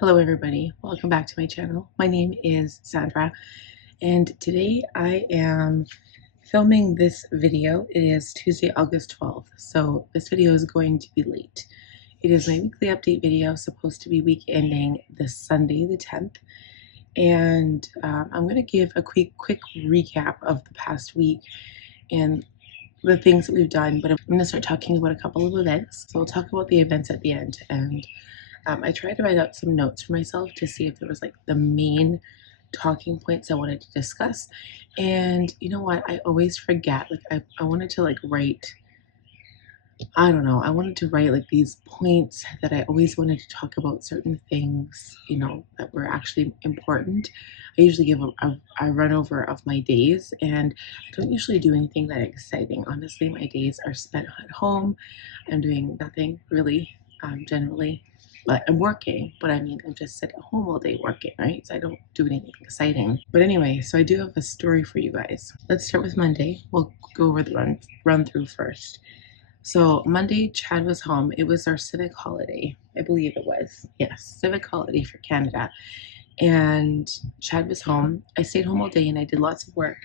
Hello everybody, welcome back to my channel. My name is Sandra and today I am filming this video. It is Tuesday, August 12th, so this video is going to be late. It is my weekly update video, supposed to be week ending this Sunday the 10th, and I'm going to give a quick recap of the past week and the things that we've done, but I'm going to start talking about a couple of events. So we'll talk about the events at the end, and I tried to write out some notes for myself to see if there was like the main talking points I wanted to discuss. And you know what? I always forget. Like I wanted to like write, I don't know, I wanted to write like these points that I always wanted to talk about certain things, you know, that were actually important. I usually give a run over of my days, and I don't usually do anything that exciting. Honestly, my days are spent at home. I'm doing nothing really, generally. But I'm working, but I mean, I'm just sitting at home all day working, right? So I don't do anything exciting. But anyway, so I do have a story for you guys. Let's start with Monday. We'll go over the run through first. So Monday, Chad was home. It was our civic holiday. I believe it was. Yes, civic holiday for Canada. And Chad was home. I stayed home all day and I did lots of work.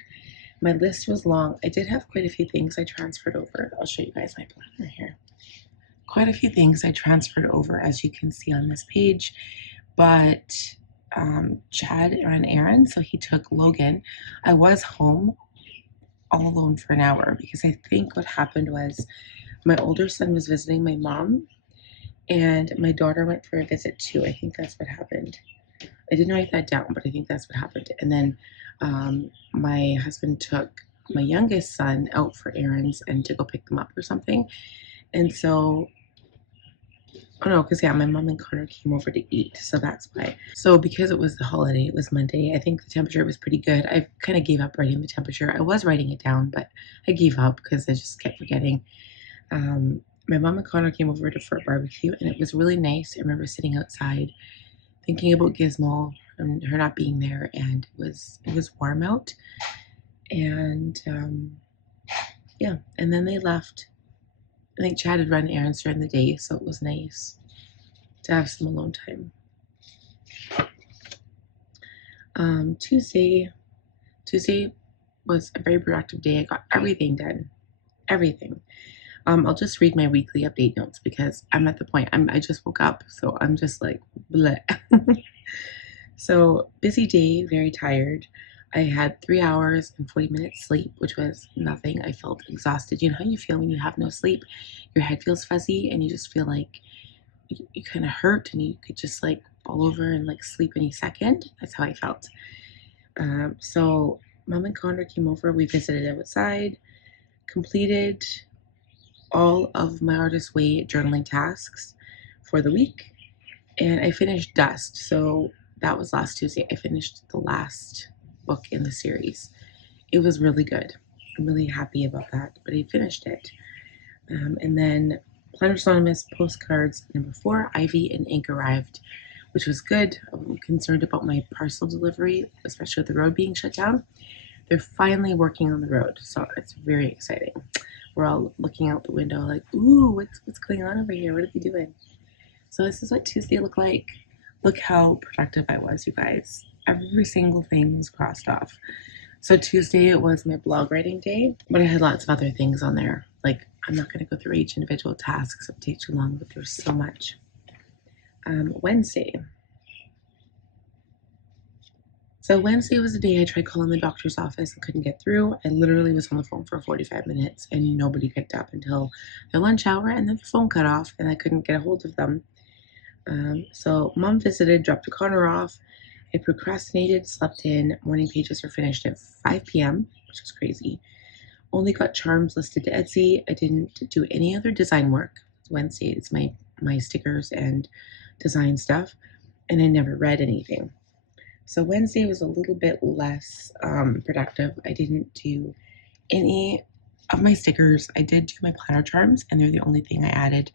My list was long. I did have quite a few things I transferred over. I'll show you guys my planner here. Quite a few things I transferred over, as you can see on this page, but Chad ran errands, so he took Logan. I was home all alone for an hour because I think what happened was my older son was visiting my mom and my daughter went for a visit too. I think that's what happened. I didn't write that down, but I think that's what happened. And then my husband took my youngest son out for errands and to go pick them up or something. And so oh no, because yeah, my mom and Connor came over to eat, so that's why. So because it was the holiday, it was Monday, I think the temperature was pretty good. I kind of gave up writing the temperature. I was writing it down, but I gave up because I just kept forgetting. My mom and Connor came over for a barbecue, and it was really nice. I remember sitting outside thinking about Gizmo and her not being there, and it was warm out. And yeah, and then they left. I think Chad had run errands during the day, so it was nice to have some alone time. Tuesday was a very productive day. I got everything done. Everything. I'll just read my weekly update notes because I'm at the point. I just woke up, so I'm just like bleh. So busy day, very tired. I had 3 hours and 40 minutes sleep, which was nothing. I felt exhausted. You know how you feel when you have no sleep? Your head feels fuzzy and you just feel like you kind of hurt and you could just like fall over and like sleep any second. That's how I felt. So Mom and Connor came over. We visited outside, completed all of my Artist Way journaling tasks for the week, and I finished Dust. So that was last Tuesday. I finished the last book in the series. It was really good. I'm really happy about that, but I finished it. And then Planner's Anonymous postcards number 4, Ivy and ink arrived, which was good. I'm concerned about my parcel delivery, especially with the road being shut down. They're finally working on the road, so it's very exciting. We're all looking out the window like, ooh, what's going on over here? What are they doing? So this is what Tuesday looked like. Look how productive I was, you guys. Every single thing was crossed off. So Tuesday it was my blog writing day, but I had lots of other things on there. Like, I'm not going to go through each individual task because it would take too long, but there's so much. Wednesday. So Wednesday was the day I tried calling the doctor's office and couldn't get through. I literally was on the phone for 45 minutes and nobody picked up until the lunch hour, and then the phone cut off and I couldn't get a hold of them. So Mom visited, dropped Connor off. I procrastinated, slept in. Morning pages were finished at 5 p.m., which was crazy. Only got charms listed to Etsy. I didn't do any other design work. Wednesday is my stickers and design stuff, and I never read anything. So Wednesday was a little bit less productive. I didn't do any of my stickers. I did do my planner charms, and they're the only thing I added.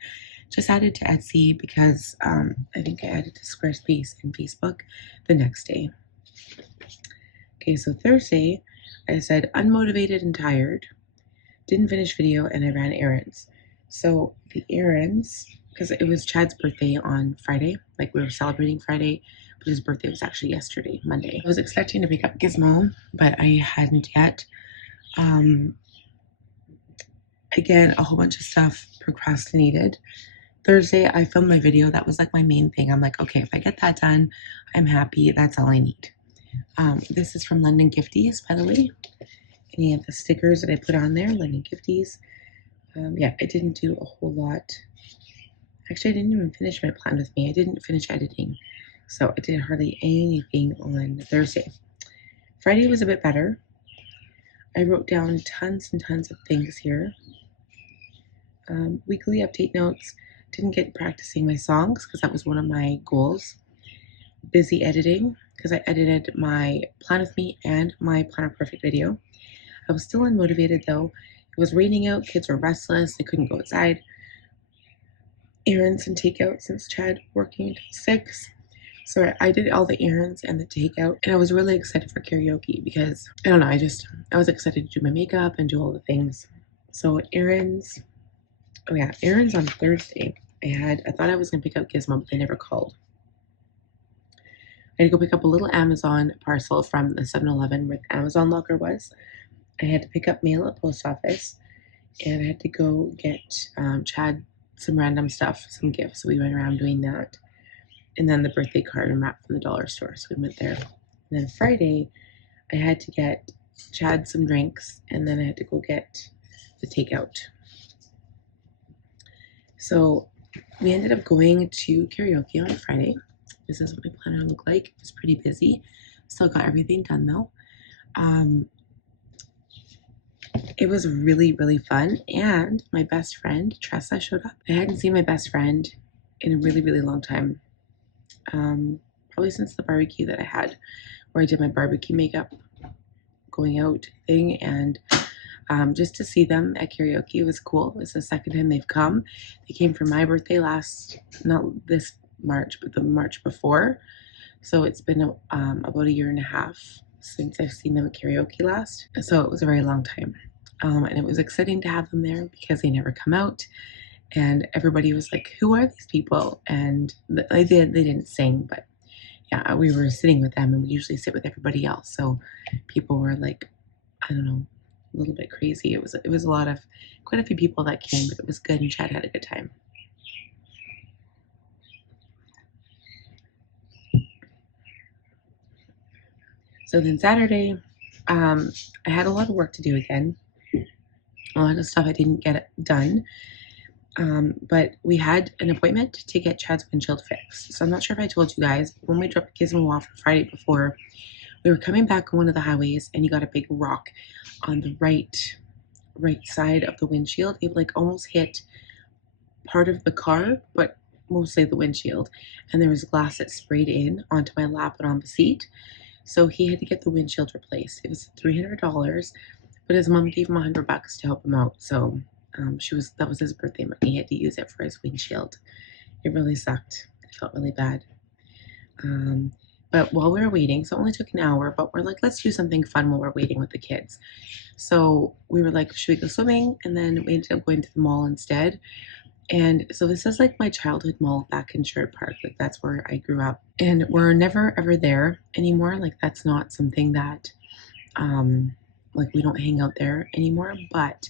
Just added to Etsy because I think I added to Squarespace and Facebook the next day. Okay, so Thursday, I said unmotivated and tired. Didn't finish video, and I ran errands. So the errands because it was Chad's birthday on Friday. Like we were celebrating Friday, but his birthday was actually yesterday, Monday. I was expecting to pick up Gizmo, but I hadn't yet. Again, a whole bunch of stuff procrastinated. Thursday, I filmed my video. That was like my main thing. I'm like, okay, if I get that done, I'm happy. That's all I need. This is from London Gifties, by the way. Any of the stickers that I put on there, London Gifties. Yeah, I didn't do a whole lot. Actually, I didn't even finish my plan with me. I didn't finish editing. So I did hardly anything on Thursday. Friday was a bit better. I wrote down tons and tons of things here. Weekly update notes. Didn't get practicing my songs because that was one of my goals. Busy editing because I edited my Plan With Me and my Planner Perfect video. I was still unmotivated though. It was raining out, kids were restless, they couldn't go outside. Errands and takeout since Chad working until 6. So I did all the errands and the takeout, and I was really excited for karaoke because, I don't know, I was excited to do my makeup and do all the things. So errands, oh yeah, errands on Thursday. I thought I was going to pick up Gizmo, but they never called. I had to go pick up a little Amazon parcel from the 7-Eleven where the Amazon locker was. I had to pick up mail at the post office, and I had to go get Chad some random stuff, some gifts. So we went around doing that. And then the birthday card and wrap from the dollar store. So we went there. And then Friday, I had to get Chad some drinks, and then I had to go get the takeout. So we ended up going to karaoke on Friday. This is what my planner looked like. It was pretty busy. Still got everything done though. It was really, really fun. And my best friend, Tressa, showed up. I hadn't seen my best friend in a really, really long time. Probably since the barbecue that I had, where I did my barbecue makeup going out thing. And just to see them at karaoke was cool. It was the second time they've come. They came for my birthday not this March, but the March before. So it's been about a year and a half since I've seen them at karaoke last. So it was a very long time. And it was exciting to have them there because they never come out. And everybody was like, who are these people? And they didn't sing, but yeah, we were sitting with them, and we usually sit with everybody else. So people were like, I don't know, a little bit crazy. It was quite a few people that came, but it was good, and Chad had a good time. So then Saturday, I had a lot of work to do again. A lot of stuff I didn't get done. But we had an appointment to get Chad's windshield fixed. So I'm not sure if I told you guys, when we dropped Gizmo off the Friday before, we were coming back on one of the highways, and he got a big rock on the right side of the windshield. It like almost hit part of the car, but mostly the windshield. And there was glass that sprayed in onto my lap and on the seat. So he had to get the windshield replaced. It was $300, but his mom gave him $100 to help him out. So that was his birthday money. He had to use it for his windshield. It really sucked. I felt really bad. But while we were waiting, so it only took an hour, but we're like, let's do something fun while we're waiting with the kids. So we were like, should we go swimming? And then we ended up going to the mall instead. And so this is like my childhood mall back in Sherwood Park. Like that's where I grew up. And we're never ever there anymore. Like that's not something that, like we don't hang out there anymore. But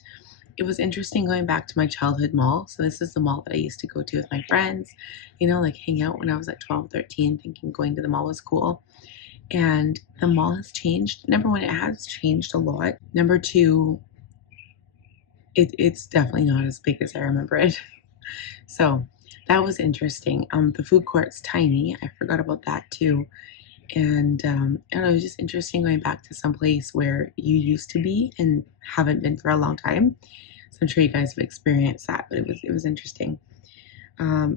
it was interesting going back to my childhood mall. So this is the mall that I used to go to with my friends, like hang out when I was like 12, 13, thinking going to the mall was cool. And the mall has changed. Number one, it has changed a lot. Number two, it's definitely not as big as I remember it. So that was interesting. The food court's tiny. I forgot about that too. And I don't know, it was just interesting going back to some place where you used to be and haven't been for a long time. So I'm sure you guys have experienced that, but it was interesting.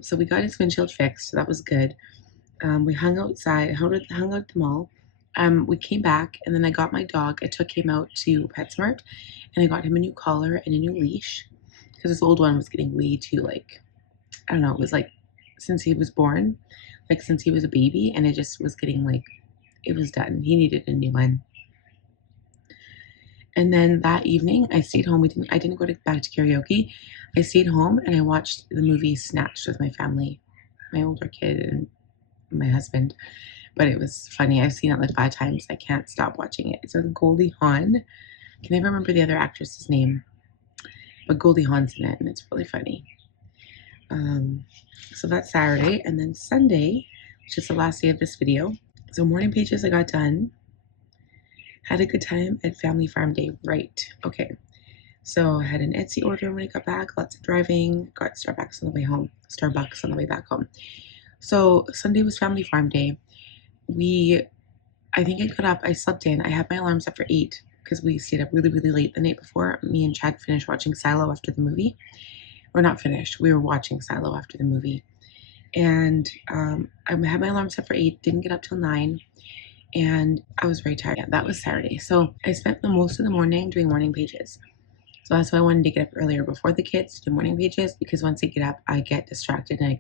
So we got his windshield fixed, so that was good. We hung outside, hung out at the mall. We came back, and then I got my dog. I took him out to PetSmart, and I got him a new collar and a new leash because his old one was getting way too I don't know, it was like since he was born, like since he was a baby, and it just was getting it was done. He needed a new one. And then that evening, I stayed home. I didn't go back to karaoke. I stayed home and I watched the movie Snatched with my family, my older kid and my husband. But it was funny. I've seen it like 5 times. I can't stop watching it. It's with Goldie Hawn. I can never remember the other actress's name, but Goldie Hawn's in it, and it's really funny. So that's Saturday, and then Sunday, which is the last day of this video. So morning pages I got done. Had a good time at Family Farm Day. Right. Okay. So I had an Etsy order when I got back. Lots of driving. Got Starbucks on the way home. Starbucks on the way back home. So Sunday was Family Farm Day. I think I got up. I slept in. I had my alarm set for 8 because we stayed up really, really late the night before. Me and Chad finished watching Silo after the movie. Or not finished. We were watching Silo after the movie. And I had my alarm set for 8. Didn't get up till 9. And I was very tired. Yeah, that was Saturday. So I spent the most of the morning doing morning pages. So that's why I wanted to get up earlier before the kids to do morning pages, because once I get up, I get distracted and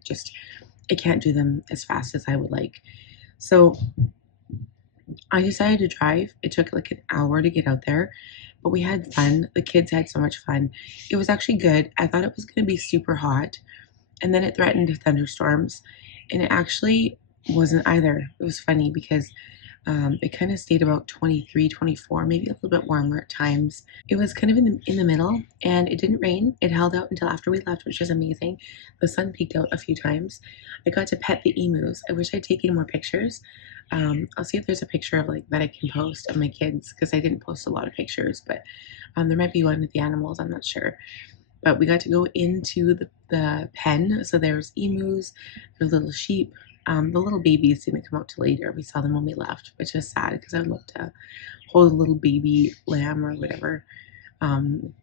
I can't do them as fast as I would like. So I decided to drive. It took like an hour to get out there, but we had fun. The kids had so much fun. It was actually good. I thought it was going to be super hot, and then it threatened thunderstorms, and it actually wasn't either. It was funny because it kind of stayed about 23, 24, maybe a little bit warmer at times. It was kind of in the middle, and it didn't rain. It held out until after we left, which was amazing. The sun peeked out a few times. I got to pet the emus. I wish I'd taken more pictures. I'll see if there's a picture of that I can post of my kids, because I didn't post a lot of pictures, but there might be one with the animals. I'm not sure. But we got to go into the pen. So there was emus, there were little sheep. The little babies didn't come out till later. We saw them when we left, which was sad because I'd love to hold a little baby lamb or whatever. And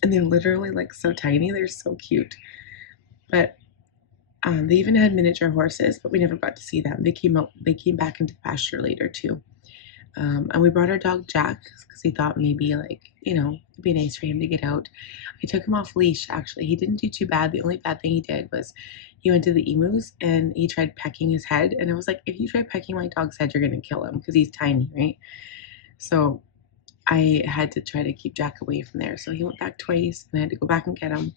they're literally so tiny. They're so cute. But they even had miniature horses, but we never got to see them. They came back into the pasture later too. And we brought our dog Jack because he thought maybe it'd be nice for him to get out. I took him off leash. Actually, he didn't do too bad. The only bad thing he did was he went to the emus and he tried pecking his head. And I was like, if you try pecking my dog's head, you're gonna kill him because he's tiny, right? So I had to try to keep Jack away from there. So he went back twice, and I had to go back and get him.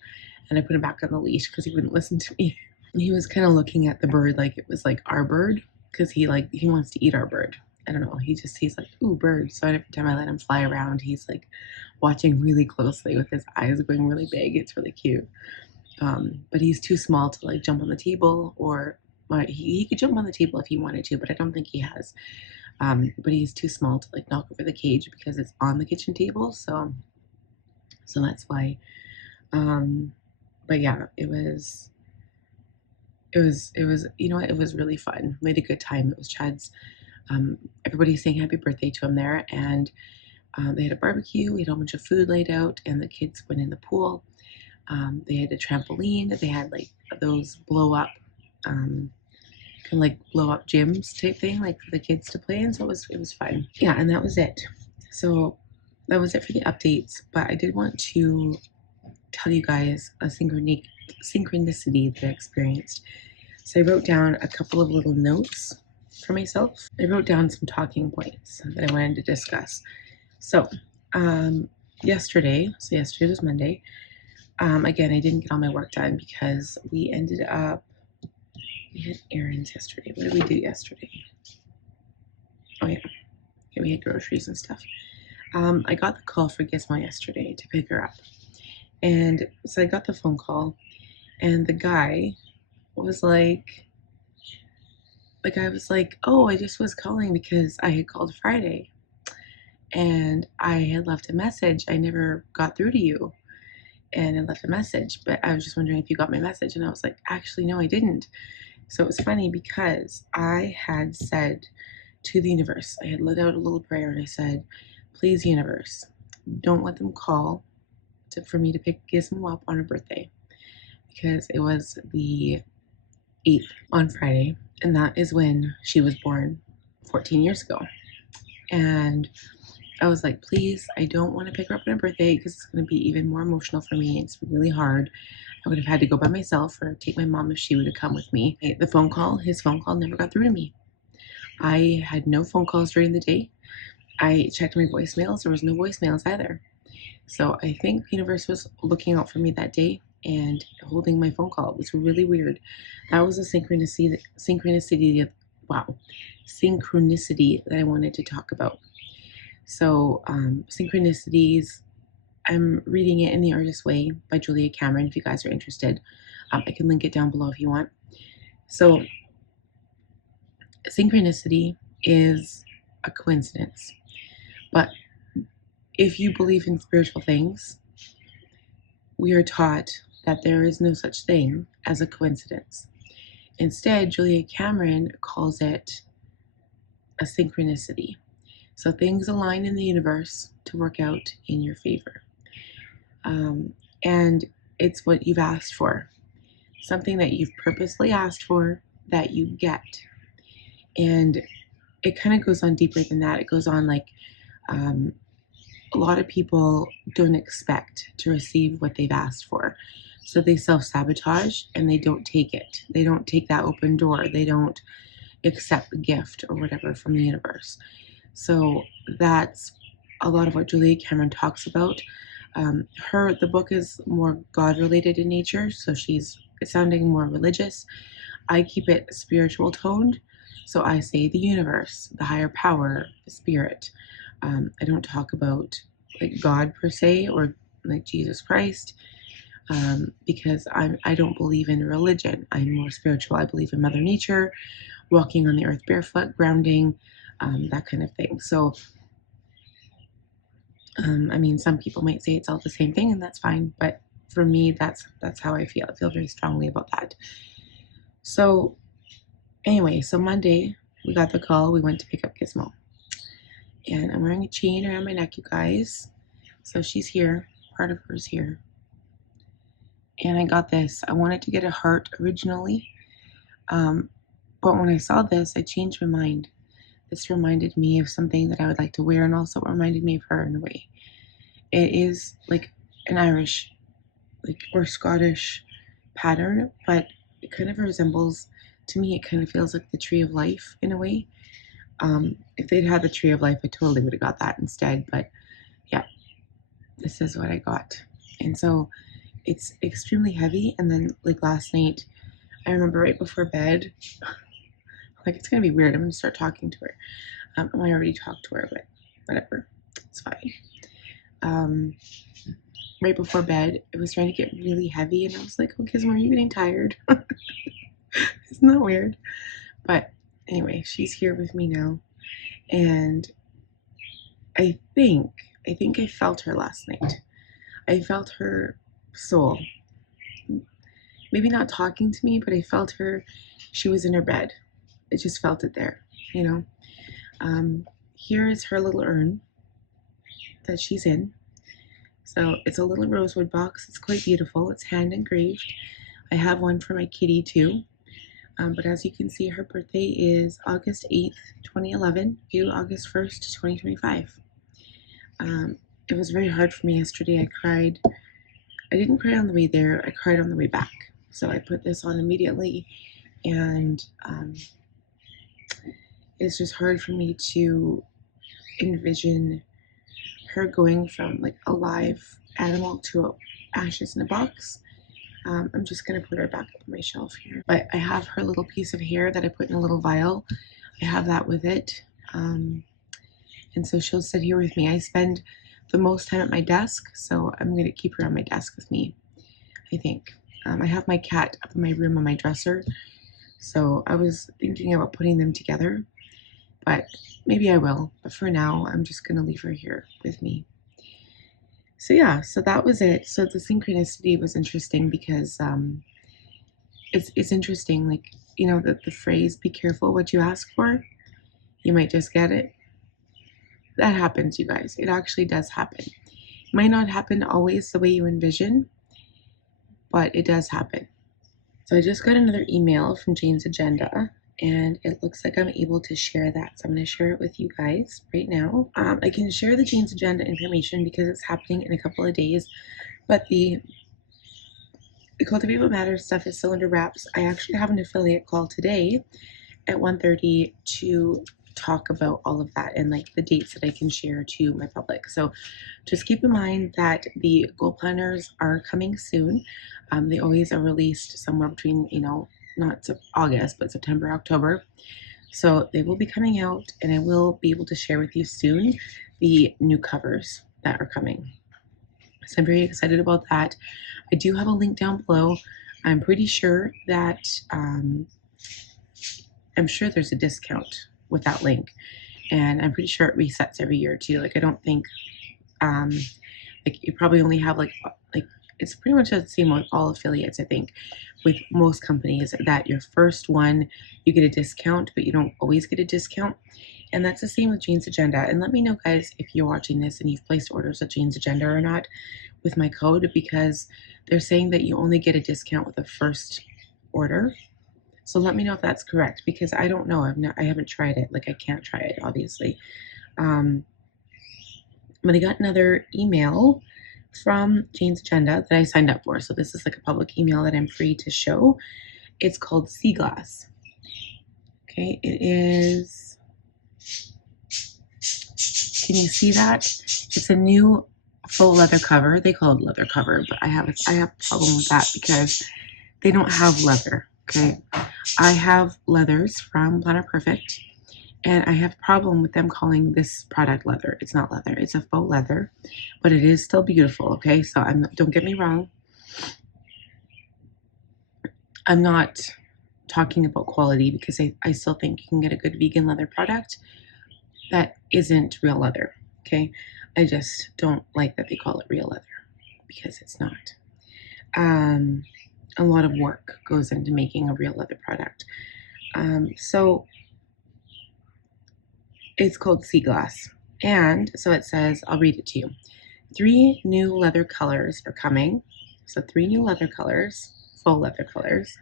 And I put him back on the leash because he wouldn't listen to me. He was kind of looking at the bird like it was our bird, because he wants to eat our bird. I don't know. He's like, ooh, bird. So every time I let him fly around, he's watching really closely with his eyes going really big. It's really cute. But he's too small to jump on the table, or he could jump on the table if he wanted to, but I don't think he has. But he's too small to knock over the cage because it's on the kitchen table. So that's why. But yeah, it was it was really fun. We had a good time. It was Chad's. Everybody saying happy birthday to him there, and they had a barbecue. We had a bunch of food laid out, and the kids went in the pool. They had a trampoline. They had those blow up, blow up gyms type thing, for the kids to play in. So it was fun. Yeah, and that was it. So that was it for the updates. But I did want to tell you guys a synchronicity that I experienced. So I wrote down a couple of little notes for myself. I wrote down some talking points that I wanted to discuss. So yesterday was Monday. Again, I didn't get all my work done because we had errands yesterday. What did we do yesterday? Oh yeah, we had groceries and stuff. I got the call for Gizmo yesterday to pick her up. And so I got the phone call, and the guy was like, oh, I just was calling because I had called Friday and I had left a message. I never got through to you, and I left a message, but I was just wondering if you got my message. And I was like, actually, no, I didn't. So it was funny because I had said to the universe, I had let out a little prayer, and I said, please, universe, don't let them call for me to pick Gizmo up on her birthday, because it was the 8th on Friday, and that is when she was born 14 years ago. And I was like, please, I don't want to pick her up on her birthday because it's going to be even more emotional for me. It's really hard. I would have had to go by myself or take my mom if she would have come with me. His phone call never got through to me. I had no phone calls during the day. I checked my voicemails. There was no voicemails either. So I think the universe was looking out for me that day and holding my phone call. It was really weird. That was a synchronicity that I wanted to talk about. So synchronicities, I'm reading it in The Artist's Way by Julia Cameron. If you guys are interested, I can link it down below if you want. So synchronicity is a coincidence, but if you believe in spiritual things, we are taught that there is no such thing as a coincidence. Instead, Julia Cameron calls it a synchronicity. So things align in the universe to work out in your favor. And it's what you've asked for, something that you've purposely asked for that you get. And it kind of goes on deeper than that. It goes on like a lot of people don't expect to receive what they've asked for. So they self-sabotage and they don't take it. They don't take that open door. They don't accept the gift or whatever from the universe. So that's a lot of what Julia Cameron talks about. The book is more God-related in nature, so it's sounding more religious. I keep it spiritual toned, so I say the universe, the higher power, the spirit. I don't talk about like God per se or like Jesus Christ, because I don't believe in religion. I'm more spiritual. I believe in Mother Nature, walking on the earth barefoot, grounding, that kind of thing. So I mean, some people might say it's all the same thing, and that's fine. But for me, that's how I feel. I feel very strongly about that. So anyway, so Monday we got the call. We went to pick up Gizmo, and I'm wearing a chain around my neck, you guys. So she's here. Part of her is here. And I got this. I wanted to get a heart originally, but when I saw this, I changed my mind. This reminded me of something that I would like to wear, and also reminded me of her in a way. It is like an Irish, or Scottish pattern, but it kind of resembles, to me, it kind of feels like the Tree of Life in a way. If they'd had the Tree of Life, I totally would have got that instead, but yeah, this is what I got. And so it's extremely heavy, and then like last night, I remember right before bed, like it's gonna be weird, I'm gonna start talking to her. I already talked to her, but whatever, it's fine. Right before bed, it was starting to get really heavy, and I was like, oh, Gizmo, are you getting tired? Isn't that weird? But anyway, she's here with me now, and I think I felt her last night. I felt her soul. Maybe not talking to me, but I felt her. She was in her bed. I just felt it there, you know. Here is her little urn that she's in. So it's a little rosewood box. It's quite beautiful. It's hand engraved. I have one for my kitty too. But as you can see, her birthday is August 8th, 2011 to August 1st, 2025. It was very hard for me yesterday. I cried. I didn't cry on the way there. I cried on the way back. So I put this on immediately, and it's just hard for me to envision her going from like a live animal to ashes in a box. I'm just gonna put her back up on my shelf here. But I have her little piece of hair that I put in a little vial. I have that with it. And so she'll sit here with me. I spend the most time at my desk, so I'm gonna keep her on my desk with me, I think. I have my cat up in my room on my dresser, so I was thinking about putting them together, but maybe I will. But for now, I'm just gonna leave her here with me. So yeah, so that was it. So the synchronicity was interesting because it's interesting, like, you know, the phrase, be careful what you ask for, you might just get it. That happens, you guys. It actually does happen. It might not happen always the way you envision, but it does happen. So I just got another email from Jane's Agenda, and it looks like I'm able to share that. So I'm going to share it with you guys right now. I can share the Jane's Agenda information because it's happening in a couple of days, but the Cultivate What Matters stuff is still under wraps. I actually have an affiliate call today at 1:30 to talk about all of that and like the dates that I can share to my public. So just keep in mind that the goal planners are coming soon. They always are released somewhere between, not August, but September, October. So they will be coming out, and I will be able to share with you soon the new covers that are coming. So I'm very excited about that. I do have a link down below. I'm pretty sure that I'm sure there's a discount with that link, and I'm pretty sure it resets every year too. Like I don't think like you probably only have like it's pretty much the same with all affiliates. I think with most companies that your first one you get a discount, but you don't always get a discount. And that's the same with Jane's Agenda. And let me know, guys, if you're watching this and you've placed orders at Jane's Agenda or not with my code, because they're saying that you only get a discount with the first order. So let me know if that's correct, because I don't know. I haven't tried it. Like I can't try it, obviously. But I got another email from Jane's Agenda that I signed up for. So this is like a public email that I'm free to show. It's called Sea Glass. Okay, it is. Can you see that? It's a new full leather cover. They call it leather cover, but I have a problem with that because they don't have leather. Okay, I have leathers from Planner Perfect, and I have a problem with them calling this product leather. It's not leather. It's a faux leather, but it is still beautiful. Okay, so don't get me wrong. I'm not talking about quality, because I still think you can get a good vegan leather product that isn't real leather. Okay, I just don't like that they call it real leather, because it's not. A lot of work goes into making a real leather product. So it's called Sea Glass. And so it says, I'll read it to you. 3 new leather colors are coming. So 3 new leather colors, faux leather colors,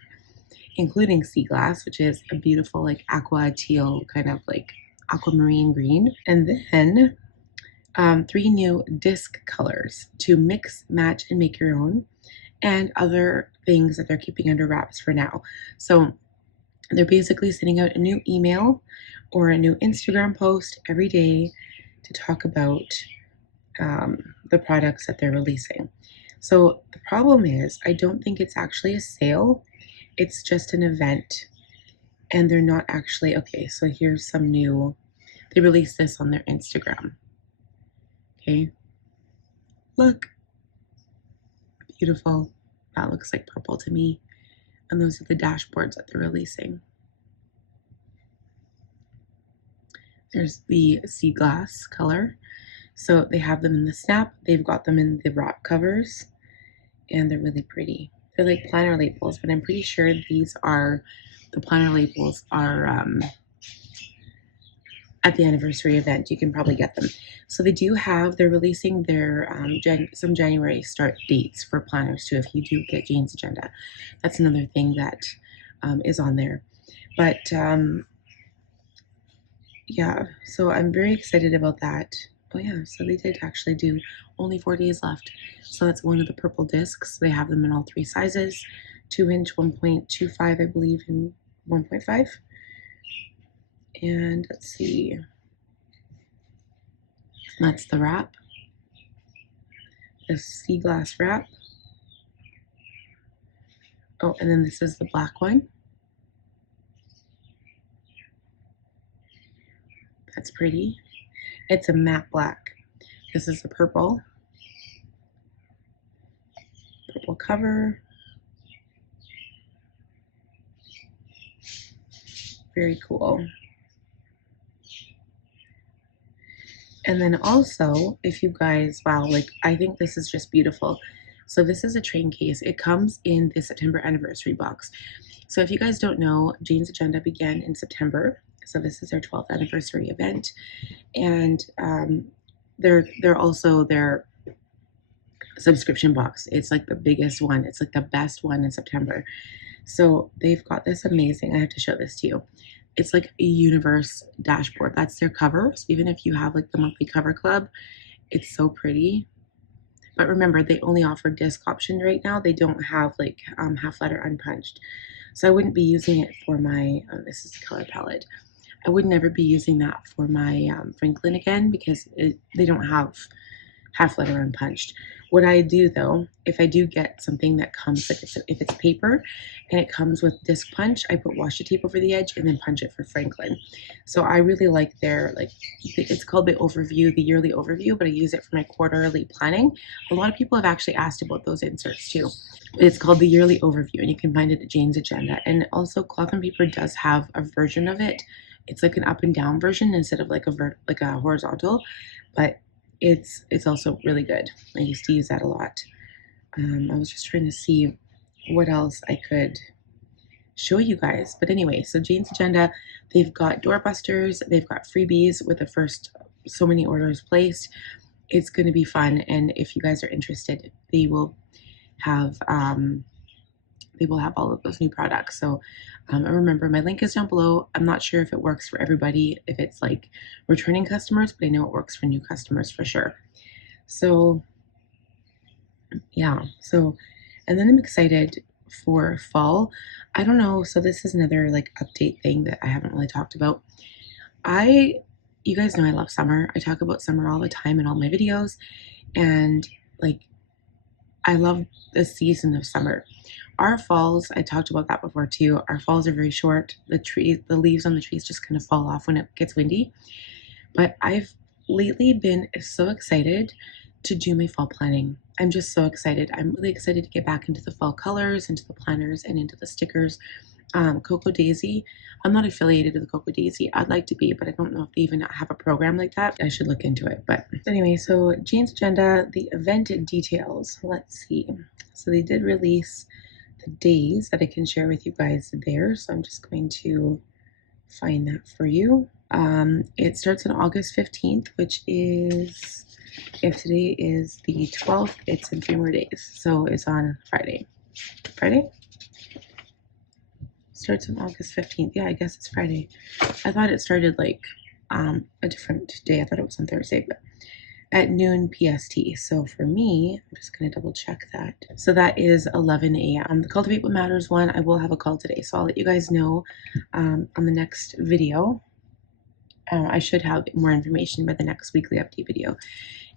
including Sea Glass, which is a beautiful like aqua teal, kind of like aquamarine green. And then 3 new disc colors to mix, match, and make your own, and other things that they're keeping under wraps for now. So they're basically sending out a new email or a new Instagram post every day to talk about the products that they're releasing. So the problem is, I don't think it's actually a sale. It's just an event, and they're not actually, okay, so here's some new, they released this on their Instagram. Okay, look, beautiful. That looks like purple to me. And those are the dashboards that they're releasing. There's the Sea Glass color. So they have them in the snap, they've got them in the wrap covers, and they're really pretty. They're like planner labels, but I'm pretty sure these are, the planner labels are at the anniversary event. You can probably get them. So they do have, they're releasing their some January start dates for planners too, if you do get Jane's Agenda. That's another thing that is on there. But yeah, so I'm very excited about that. Oh yeah, so they did actually do only 4 days left. So that's one of the purple discs. They have them in all 3 sizes, 2-inch, 1.25, I believe, and 1.5. And let's see, that's the wrap, the Sea Glass wrap. Oh, and then this is the black one. That's pretty. It's a matte black. This is the purple cover. Very cool. And then also, if you guys, wow, like I think this is just beautiful. So this is a train case. It comes in the September anniversary box. So if you guys don't know, Jane's Agenda began in September. So this is their 12th anniversary event. And they're also their subscription box. It's like the biggest one. It's like the best one in September. So they've got this amazing, I have to show this to you. It's like a universe dashboard. That's their cover. So even if you have like the monthly cover club, it's so pretty. But remember, they only offer disc option right now. They don't have like half letter unpunched. So I wouldn't be using it for my, this is the color palette. I would never be using that for my Franklin again because they don't have half letter unpunched. What I do though, if I do get something that comes, like if it's paper and it comes with disc punch, I put washi tape over the edge and then punch it for Franklin. So I really like their, like, it's called the overview, the yearly overview, but I use it for my quarterly planning. A lot of people have actually asked about those inserts too. It's called the yearly overview and you can find it at Jane's Agenda. And also Cloth and Paper does have a version of it. It's like an up and down version instead of like a horizontal, but it's also really good. I used to use that a lot. I was just trying to see what else I could show you guys. But anyway, so Jane's Agenda, they've got doorbusters, they've got freebies with the first so many orders placed. It's going to be fun, and if you guys are interested, they will have all of those new products. So remember, my link is down below. I'm not sure if it works for everybody, if it's like returning customers, but I know it works for new customers for sure. So yeah, so, and then I'm excited for fall. I don't know, so this is another like update thing that I haven't really talked about. You guys know I love summer. I talk about summer all the time in all my videos, and like I love the season of summer. Our falls, I talked about that before too. Our falls are very short. The leaves on the trees just kind of fall off when it gets windy. But I've lately been so excited to do my fall planning. I'm just so excited. I'm really excited to get back into the fall colors, into the planners, and into the stickers. Cocoa Daisy, I'm not affiliated with Cocoa Daisy. I'd like to be, but I don't know if they even have a program like that. I should look into it. But anyway, so Jane's Agenda, the event details. Let's see. So they did release the days that I can share with you guys there. So I'm just going to find that for you. It starts on August 15th, which is, if today is the 12th, it's in 3 more days. So it's on Friday. Starts on August 15th. Yeah, I guess it's Friday. I thought it started like a different day. I thought it was on Thursday, but at noon PST. So for me, I'm just going to double check that. So that is 11 a.m. The Cultivate What Matters one, I will have a call today. So I'll let you guys know on the next video. I should have more information by the next weekly update video.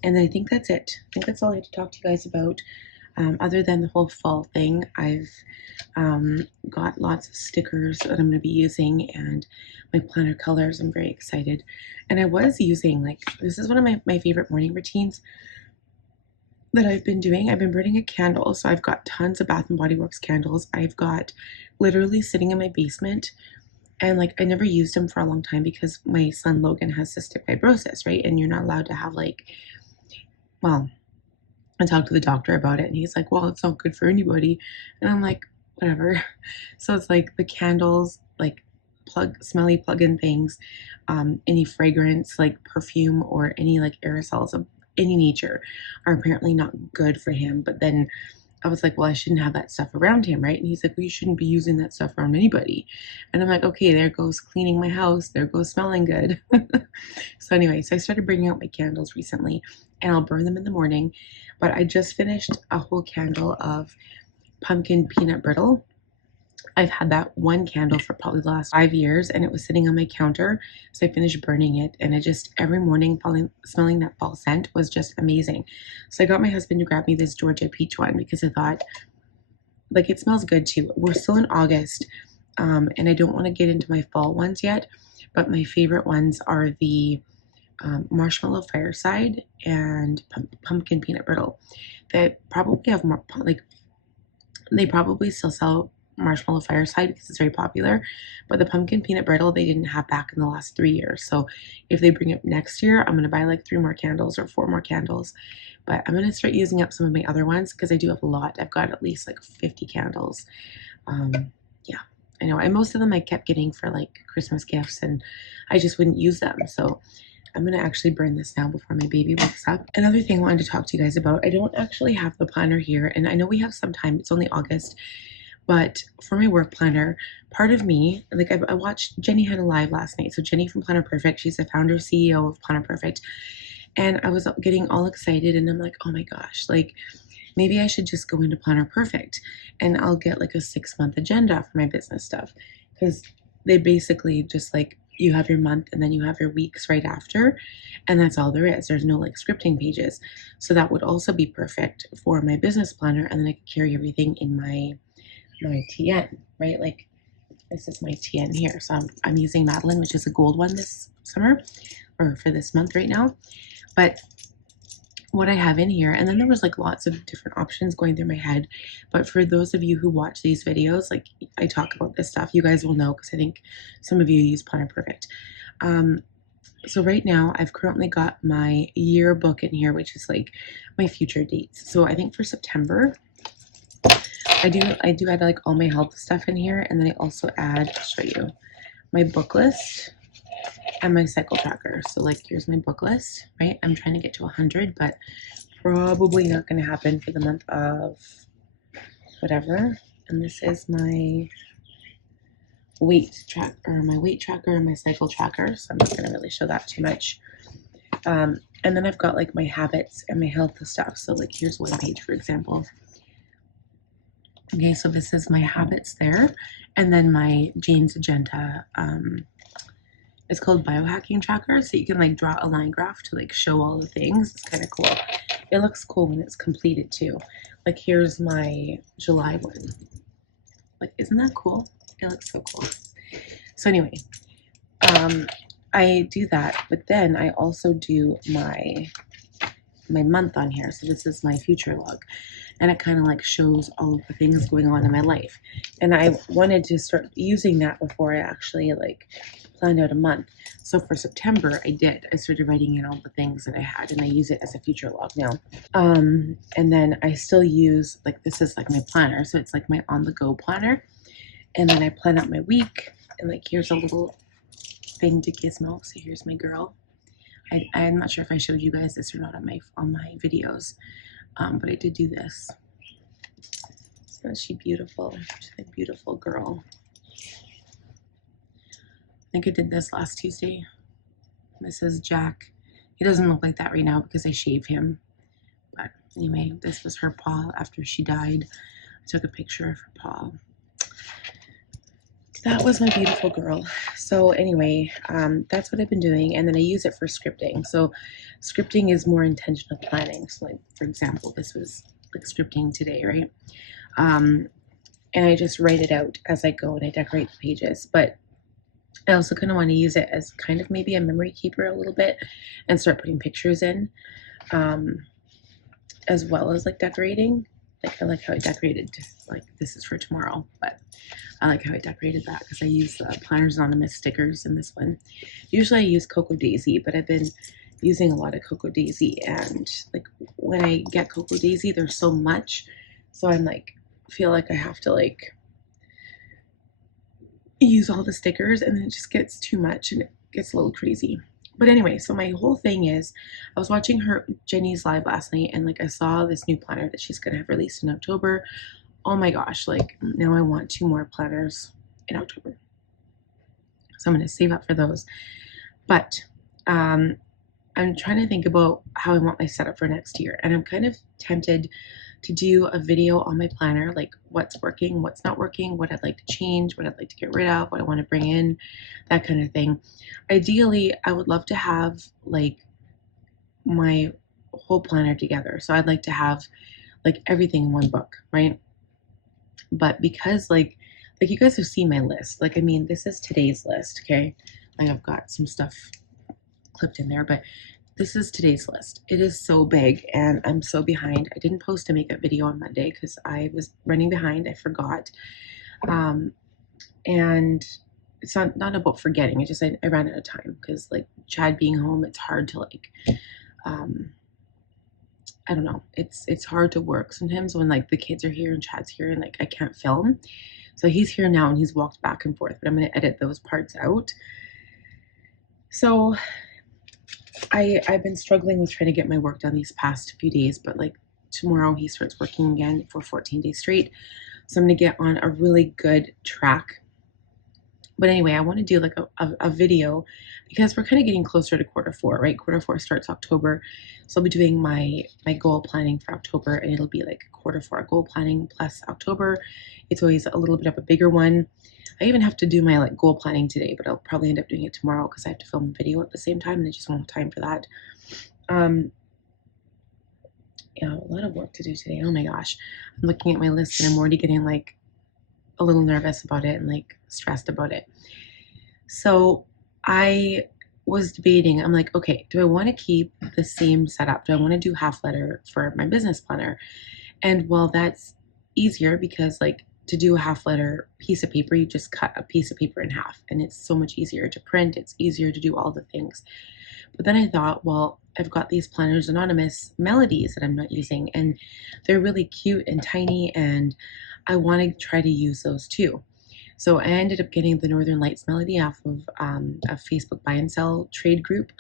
And I think that's it. I think that's all I have to talk to you guys about. Other than the whole fall thing, I've got lots of stickers that I'm going to be using and my planner colors. I'm very excited. And I was using, like, this is one of my favorite morning routines that I've been doing. I've been burning a candle. So I've got tons of Bath & Body Works candles. I've got literally sitting in my basement. And like, I never used them for a long time because my son Logan has cystic fibrosis, right? And you're not allowed to have like, well, I talked to the doctor about it and he's like, well, it's not good for anybody. And I'm like, whatever. So it's like the candles, like smelly plug-in things, any fragrance, like perfume or any like aerosols of any nature are apparently not good for him. But then I was like, well, I shouldn't have that stuff around him, right? And he's like, well, you shouldn't be using that stuff around anybody. And I'm like, okay, there goes cleaning my house. There goes smelling good. So anyway, so I started bringing out my candles recently and I'll burn them in the morning. But I just finished a whole candle of pumpkin peanut brittle. I've had that one candle for probably the last 5 years and it was sitting on my counter. So I finished burning it and I just, every morning smelling that fall scent was just amazing. So I got my husband to grab me this Georgia peach one because I thought, like, it smells good too. We're still in August and I don't want to get into my fall ones yet, but my favorite ones are the marshmallow fireside and pumpkin peanut brittle. That probably have more, like, they probably still sell marshmallow fireside because it's very popular, but the pumpkin peanut brittle they didn't have back in the last 3 years. So if they bring it next year, I'm going to buy like 3 more candles or 4 more candles, but I'm going to start using up some of my other ones because I do have a lot. I've got at least like 50 candles. Yeah, I know. And most of them I kept getting for like Christmas gifts and I just wouldn't use them. So I'm going to actually burn this now before my baby wakes up. Another thing I wanted to talk to you guys about, I don't actually have the planner here and I know we have some time. It's only August. But for my work planner, part of me, like I watched Jenny had a live last night. So Jenny from Planner Perfect, she's the founder CEO of Planner Perfect. And I was getting all excited and I'm like, oh my gosh, like maybe I should just go into Planner Perfect and I'll get like a 6-month agenda for my business stuff. Because they basically just like you have your month and then you have your weeks right after, and that's all there is. There's no like scripting pages. So that would also be perfect for my business planner, and then I could carry everything in my TN, right? Like this is my TN here. So I'm using Madeline, which is a gold one this summer, or for this month right now. But what I have in here, and then there was like lots of different options going through my head, but for those of you who watch these videos, like I talk about this stuff, you guys will know because I think some of you use Planner Perfect. So right now I've currently got my yearbook in here, which is like my future dates. So I think for September, I do add like all my health stuff in here, and then I also add, I'll show you, my book list and my cycle tracker. So like here's my book list, right? I'm trying to get to 100, but probably not going to happen for the month of whatever. And this is my weight tracker, and my cycle tracker. So I'm not going to really show that too much. And then I've got like my habits and my health stuff. So like here's one page, for example. Okay, so this is my habits there. And then my Jane's Agenda, it's called biohacking tracker. So you can like draw a line graph to like show all the things. It's kind of cool. It looks cool when it's completed too. Like here's my July one. Like, isn't that cool? It looks so cool. So anyway, I do that, but then I also do my month on here. So this is my future log, and it kind of like shows all of the things going on in my life. And I wanted to start using that before I actually like planned out a month. So for September, I started writing in all the things that I had, and I use it as a future log now. And then I still use, like, this is like my planner. So it's like my on the go planner. And then I plan out my week, and like, here's a little thing to Gizmo. So here's my girl. I'm not sure if I showed you guys this or not on my videos, but I did do this. So is she beautiful? She's a beautiful girl. I think I did this last Tuesday. This is Jack. He doesn't look like that right now because I shaved him. But anyway, this was her paw after she died. I took a picture of her paw. That was my beautiful girl. So anyway, that's what I've been doing, and then I use it for scripting. So scripting is more intentional planning. So like, for example, this was like scripting today, right? And I just write it out as I go, and I decorate the pages. But I also kind of want to use it as kind of maybe a memory keeper a little bit, and start putting pictures in, as well as like decorating. Like I like how I decorated, like this is for tomorrow, but I like how I decorated that because I use the Planners Anonymous stickers in this one. Usually I use Cocoa Daisy, but I've been using a lot of Cocoa Daisy, and like when I get Cocoa Daisy, there's so much, so I'm like, feel like I have to like use all the stickers, and then it just gets too much and it gets a little crazy. But anyway, so my whole thing is, I was watching Jenny's live last night, and like I saw this new planner that she's gonna have released in October. Oh my gosh, like now I want 2 more planners in October. So I'm gonna save up for those. But I'm trying to think about how I want my setup for next year, and I'm kind of tempted to do a video on my planner, like what's working, what's not working, what I'd like to change, what I'd like to get rid of, what I want to bring in, that kind of thing. Ideally, I would love to have like my whole planner together. So I'd like to have like everything in one book, right? But because like you guys have seen my list, like, I mean, this is today's list, okay? Like I've got some stuff clipped in there, but this is today's list. It is so big, and I'm so behind. I didn't post a makeup video on Monday because I was running behind. I forgot. And it's not about forgetting. It's just I ran out of time because like Chad being home, it's hard to like, I don't know. It's hard to work sometimes when like the kids are here and Chad's here and like I can't film. So he's here now and he's walked back and forth, but I'm going to edit those parts out. So I've been struggling with trying to get my work done these past few days, but like tomorrow he starts working again for 14 days straight. So I'm going to get on a really good track. But anyway, I want to do like a video because we're kind of getting closer to Q4, right? Q4 starts October. So I'll be doing my goal planning for October, and it'll be like Q4 goal planning plus October. It's always a little bit of a bigger one. I even have to do my like goal planning today, but I'll probably end up doing it tomorrow because I have to film the video at the same time and I just won't have time for that. Yeah, a lot of work to do today. Oh my gosh. I'm looking at my list and I'm already getting like a little nervous about it and like stressed about it. So I was debating, I'm like, okay, do I want to keep the same setup? Do I want to do half letter for my business planner? And well, that's easier because like to do a half letter piece of paper, you just cut a piece of paper in half and it's so much easier to print. It's easier to do all the things. But then I thought, well, I've got these Planners Anonymous melodies that I'm not using and they're really cute and tiny and I want to try to use those too. So I ended up getting the Northern Lights melody off of a Facebook buy and sell trade group.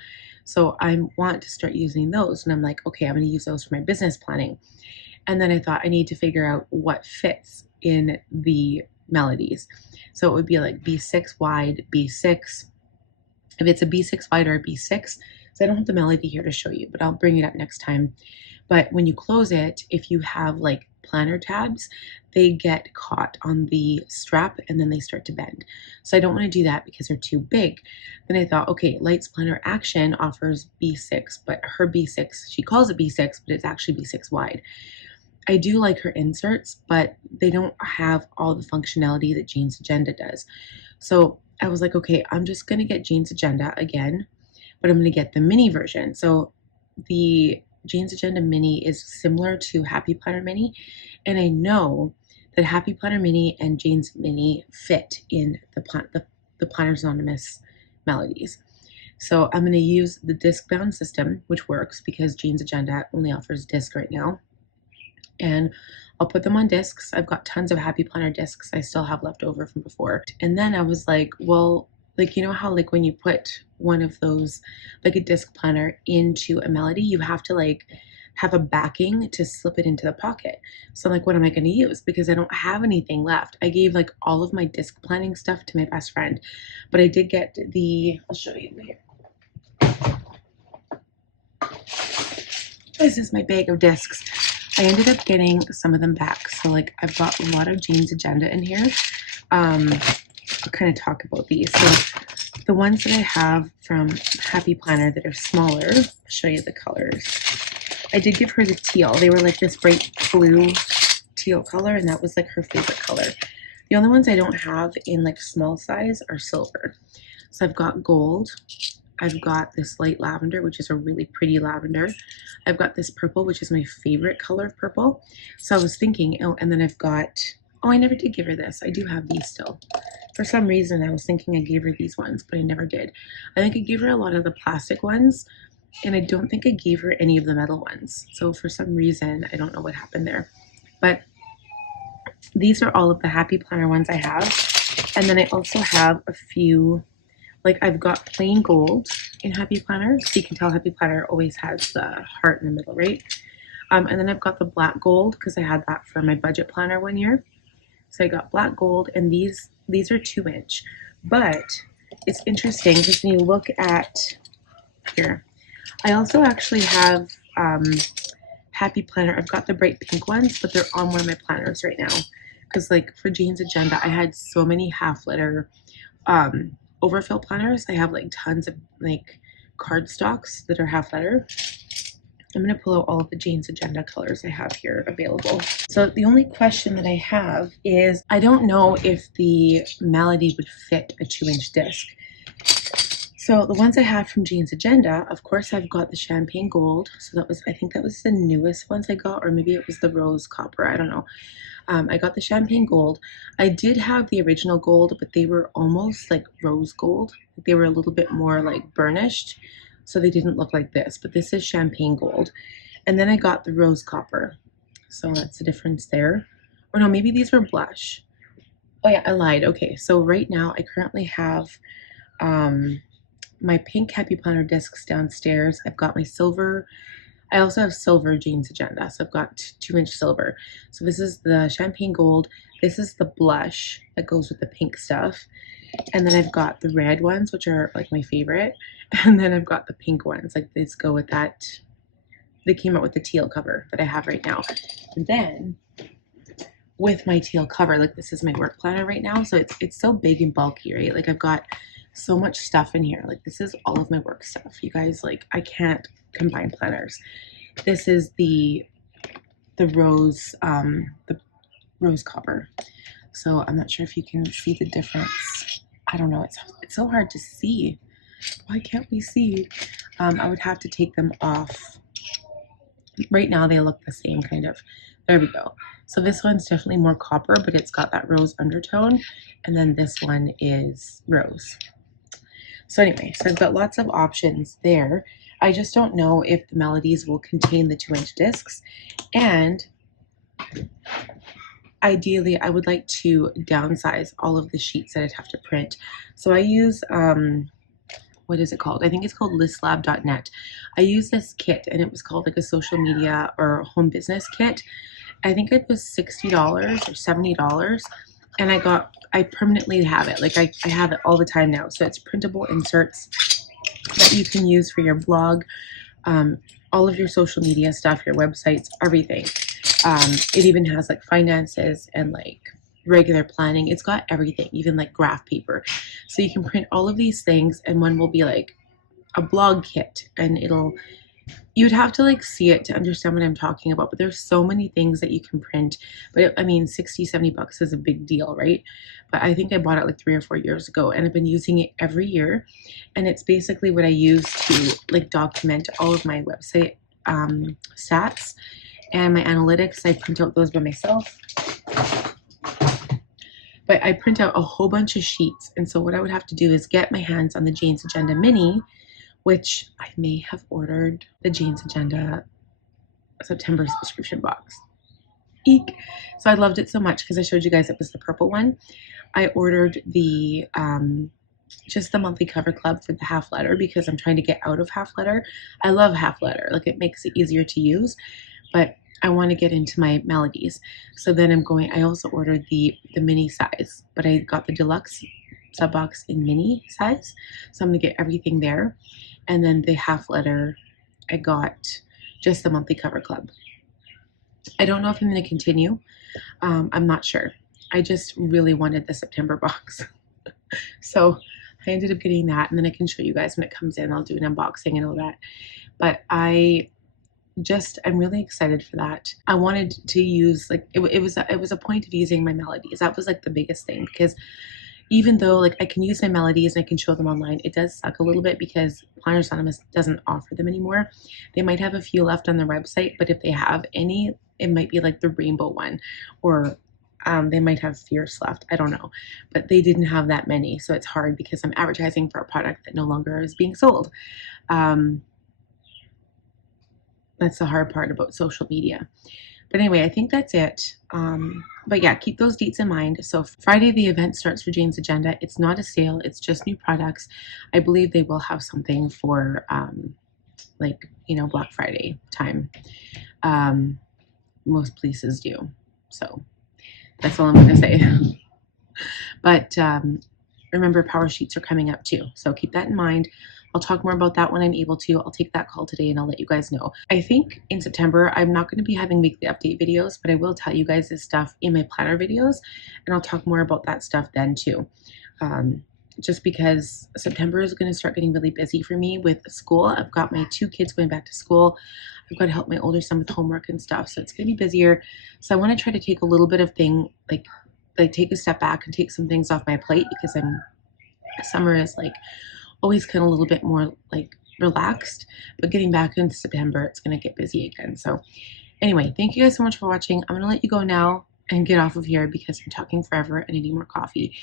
So I want to start using those and I'm like, okay, I'm going to use those for my business planning. And then I thought I need to figure out what fits in the melodies. So it would be like B6 wide, B6. If it's a B6 wide or a B6, so I don't have the melody here to show you, but I'll bring it up next time. But when you close it, if you have like planner tabs, they get caught on the strap and then they start to bend. So I don't want to do that because they're too big. Then I thought, okay, Lights Planner Action offers B6, but her B6, she calls it B6, but it's actually B6 wide. I do like her inserts, but they don't have all the functionality that Jane's Agenda does. So I was like, okay, I'm just going to get Jane's Agenda again, but I'm going to get the mini version. So the Jane's Agenda Mini is similar to Happy Planner Mini, and I know that Happy Planner Mini and Jane's Mini fit in the Planners Anonymous melodies. So I'm going to use the disc bound system, which works because Jane's Agenda only offers disc right now. And I'll put them on discs. I've got tons of Happy Planner discs I still have left over from before. And then I was like, well, like, you know how like when you put one of those, like a disc planner into a melody, you have to like have a backing to slip it into the pocket. So I'm like, what am I going to use? Because I don't have anything left. I gave like all of my disc planning stuff to my best friend, but I did get I'll show you here. This is my bag of discs. I ended up getting some of them back. So like I've got a lot of Jane's Agenda in here. I'll kind of talk about these. So the ones that I have from Happy Planner that are smaller, I'll show you the colors. I did give her the teal. They were like this bright blue teal color, and that was like her favorite color. The only ones I don't have in like small size are silver. So I've got gold. I've got this light lavender, which is a really pretty lavender. I've got this purple, which is my favorite color of purple. So I was thinking, oh, and then I've got, oh, I never did give her this. I do have these still. For some reason, I was thinking I gave her these ones, but I never did. I think I gave her a lot of the plastic ones, and I don't think I gave her any of the metal ones. So for some reason, I don't know what happened there. But these are all of the Happy Planner ones I have. And then I also have a few, like I've got plain gold in Happy Planner. So you can tell Happy Planner always has the heart in the middle, right? And then I've got the black gold because I had that for my budget planner one year. So I got black gold, and these are 2-inch. But it's interesting because when you look at here, I also actually have Happy Planner. I've got the bright pink ones, but they're on one of my planners right now. Because like for Jane's Agenda, I had so many half letter overfill planners. I have like tons of like cardstocks that are half letter. I'm going to pull out all of the Jane's Agenda colors I have here available. So the only question that I have is, I don't know if the melody would fit a 2-inch disc. So the ones I have from Jane's Agenda, of course, I've got the champagne gold. So that was, I think that was the newest ones I got, or maybe it was the rose copper. I don't know. I got the champagne gold. I did have the original gold, but they were almost like rose gold. They were a little bit more like burnished, so they didn't look like this, but this is champagne gold. And then I got the rose copper. So that's the difference there. Or no, maybe these were blush. Oh yeah, I lied. Okay, so right now I currently have my pink Happy Planner discs downstairs. I've got my silver. I also have silver Jane's Agenda, so I've got 2-inch silver. So this is the champagne gold. This is the blush that goes with the pink stuff. And then I've got the red ones, which are like my favorite. And then I've got the pink ones, like these go with that. They came out with the teal cover that I have right now. And then with my teal cover. Like this is my work planner right now, so it's so big and bulky, right? Like I've got so much stuff in here. Like this is all of my work stuff, you guys. Like I can't combine planners. This is the rose copper. So I'm not sure if you can see the difference. I don't know. It's so hard to see. Why can't we see? I would have to take them off. Right now they look the same, kind of. There we go. So this one's definitely more copper, but it's got that rose undertone. And then this one is rose. So anyway, so I've got lots of options there. I just don't know if the melodies will contain the 2-inch discs. And ideally, I would like to downsize all of the sheets that I'd have to print. So I use, what is it called? I think it's called listlab.net. I use this kit, and it was called like a social media or home business kit. I think it was $60 or $70, and I permanently have it. Like I have it all the time now. So it's printable inserts that you can use for your blog, all of your social media stuff, your websites, everything. It even has like finances and like regular planning. It's got everything, even like graph paper. So you can print all of these things, and one will be like a blog kit, and you'd have to like see it to understand what I'm talking about, but there's so many things that you can print. But I mean, 60, 70 bucks is a big deal, right? But I think I bought it like 3 or 4 years ago, and I've been using it every year. And it's basically what I use to like document all of my website stats and my analytics. I print out those by myself. But I print out a whole bunch of sheets. And so what I would have to do is get my hands on the Jane's Agenda Mini, which I may have ordered the Jane's Agenda September subscription box. Eek! So I loved it so much because I showed you guys it was the purple one. I ordered the just the monthly cover club for the half letter because I'm trying to get out of half letter. I love half letter. Like it makes it easier to use, but I want to get into my melodies. So then I also ordered the mini size, but I got the deluxe sub box in mini size. So I'm going to get everything there. And then the half letter, I got just the monthly cover club. I don't know if I'm going to continue. I'm not sure. I just really wanted the September box. So I ended up getting that, and then I can show you guys when it comes in. I'll do an unboxing and all that. But I'm really excited for that. I wanted to use like it was a point of using my melodies. That was like the biggest thing, because even though like I can use my melodies and I can show them online, it does suck a little bit because Planners Anonymous doesn't offer them anymore. They might have a few left on their website, but if they have any, it might be like the rainbow one, or they might have fierce left. I don't know, but they didn't have that many. So it's hard because I'm advertising for a product that no longer is being sold. That's the hard part about social media. But anyway, I think that's it. But yeah, keep those dates in mind. So Friday, the event starts for Jane's Agenda. It's not a sale. It's just new products. I believe they will have something for like, Black Friday time. Most places do. So that's all I'm going to say. But remember, power sheets are coming up too. So keep that in mind. I'll talk more about that when I'm able to. I'll take that call today and I'll let you guys know. I think in September, I'm not going to be having weekly update videos, but I will tell you guys this stuff in my planner videos, and I'll talk more about that stuff then too. Just because September is going to start getting really busy for me with school. I've got my 2 kids going back to school. I've got to help my older son with homework and stuff. So it's going to be busier. So I want to try to take a little bit of like take a step back and take some things off my plate, because summer is like always kind of a little bit more like relaxed, but getting back into September, it's going to get busy again. So anyway, thank you guys so much for watching. I'm going to let you go now and get off of here because I'm talking forever and I need more coffee.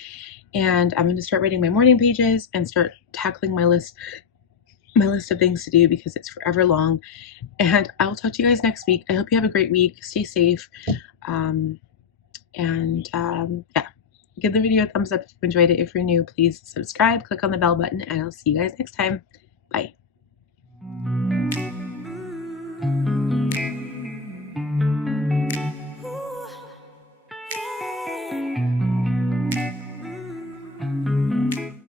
And I'm going to start writing my morning pages and start tackling my list of things to do because it's forever long. And I will talk to you guys next week. I hope you have a great week. Stay safe. Yeah. Give the video a thumbs up if you enjoyed it. If you're new, please subscribe, click on the bell button, and I'll see you guys next time. Bye.